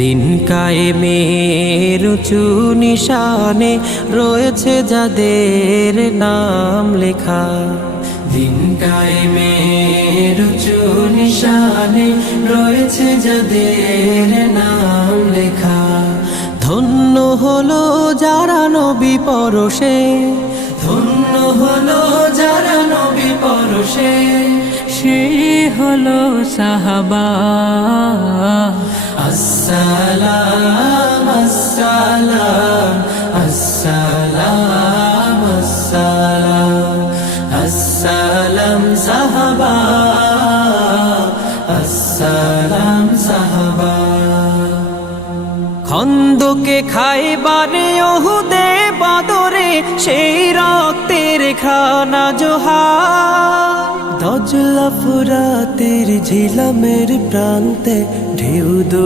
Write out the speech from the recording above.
দিন কায়েমের উঁচু নিশানে রয়েছে যাদের নাম লেখা। দিন কায়েমের উঁচু নিশানে রয়েছে যাদের নাম লেখা। ধন্য হলো যারা নবী পরশে, ধন্য হলো যারা নবী পরশে, সে হলো সাহাবা। আসসালাম আসসালাম আসসালাম আসসালাম আসসালাম সাহাবা, আসসালাম সাহাবা। খন্দকে খাইবারে ওহুদে বাদরে সেই রক্তের খানা জোহার। দজলা ফুরাতের ঝিলামের প্রান্তে ঢেউ দোলে